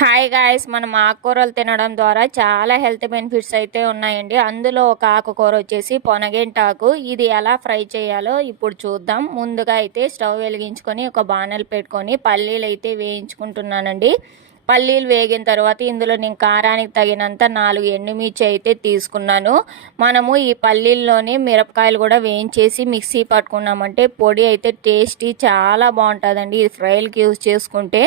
Hi guys మనం ఆకుకూరలు తినడం ద్వారా చాలా హెల్త్ బెనిఫిట్స్ అయితే ఉన్నాయండి. అందులో ఒక ఆకుకూర వచ్చేసి పొనగెంటాకు. ఇది ఎలా ఫ్రై చేయాలో ఇప్పుడు చూద్దాం. ముందుగా అయితే స్టవ్ వెలిగించుకొని ఒక బాణలు పెట్టుకొని పల్లీలు అయితే వేయించుకుంటున్నానండి. పల్లీలు వేగిన తర్వాత ఇందులో నేను కారానికి తగినంత నాలుగు ఎండుమిర్చి అయితే తీసుకున్నాను. మనము ఈ పల్లీల్లోనే మిరపకాయలు కూడా వేయించేసి మిక్సీ పట్టుకున్నామంటే పొడి అయితే టేస్టీ చాలా బాగుంటుందండి. ఇది ఫ్రైలకి యూజ్ చేసుకుంటే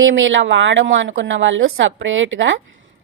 మేము ఇలా వాడము అనుకున్న వాళ్ళు సపరేట్గా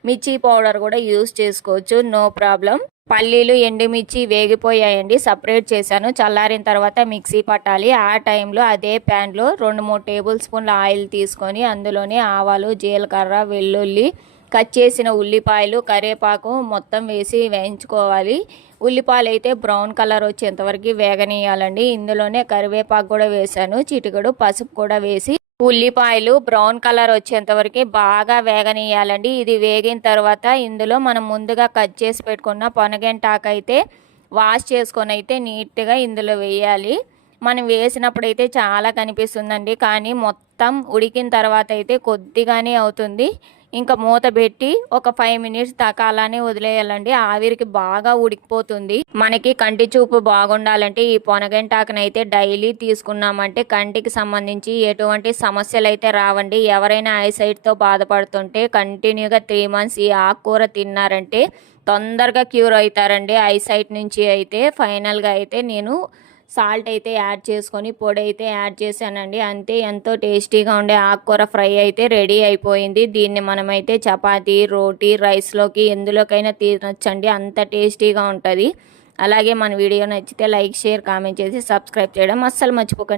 మిర్చి పౌడర్ కూడా యూస్ చేసుకోవచ్చు. No problem. పల్లీలు ఎండుమిర్చి వేగిపోయాయండి. సపరేట్ చేశాను. చల్లారిన తర్వాత మిక్సీ పట్టాలి. ఆ టైంలో అదే ప్యాన్లో రెండు మూడు టేబుల్ స్పూన్ల ఆయిల్ తీసుకొని అందులోనే ఆవాలు జీలకర్ర వెల్లుల్లి కట్ చేసిన ఉల్లిపాయలు కరివేపాకు మొత్తం వేసి వేయించుకోవాలి. ఉల్లిపాయలు అయితే బ్రౌన్ కలర్ వచ్చేంతవరకు వేగనీయాలండి ఇందులోనే కరివేపాకు కూడా వేశాను. చిటికడు పసుపు కూడా వేసి ఉల్లిపాయలు బ్రౌన్ కలర్ వచ్చేంతవరకు బాగా వేగనీయాలండి ఇది వేగిన తర్వాత ఇందులో మనం ముందుగా కట్ చేసి పెట్టుకున్న పొనగెంటాకు అయితే వాష్ చేసుకొని అయితే నీట్గా ఇందులో వేయాలి. మనం వేసినప్పుడు అయితే చాలా కనిపిస్తుందండి. కానీ మొత్తం ఉడికిన తర్వాత అయితే కొద్దిగానే అవుతుంది. ఇంకా మూత పెట్టి ఒక ఫైవ్ మినిట్స్ దాకా అలానే వదిలేయాలండి. ఆవిరికి బాగా ఉడికిపోతుంది. మనకి కంటి చూపు బాగుండాలంటే ఈ పొనగంటాకునైతే డైలీ తీసుకున్నామంటే కంటికి సంబంధించి ఎటువంటి సమస్యలు అయితే రావండి. ఎవరైనా ఐసైట్తో బాధపడుతుంటే కంటిన్యూగా త్రీ మంత్స్ ఈ ఆకుకూర తిన్నారంటే తొందరగా క్యూర్ అవుతారండి. ఐసైట్ నుంచి అయితే ఫైనల్గా అయితే నేను సాల్ట్ అయితే యాడ్ చేసుకొని పొడి అయితే యాడ్ చేశానండి. అంతే ఎంతో టేస్టీగా ఉండే ఆకుకూర ఫ్రై అయితే రెడీ అయిపోయింది. దీన్ని మనమైతే చపాతీ రోటీ రైస్లోకి ఎందులోకైనా తినొచ్చండి. అంత టేస్టీగా ఉంటుంది. అలాగే మన వీడియో నచ్చితే లైక్ షేర్ కామెంట్ చేసి సబ్స్క్రైబ్ చేయడం అస్సలు మర్చిపోకండి.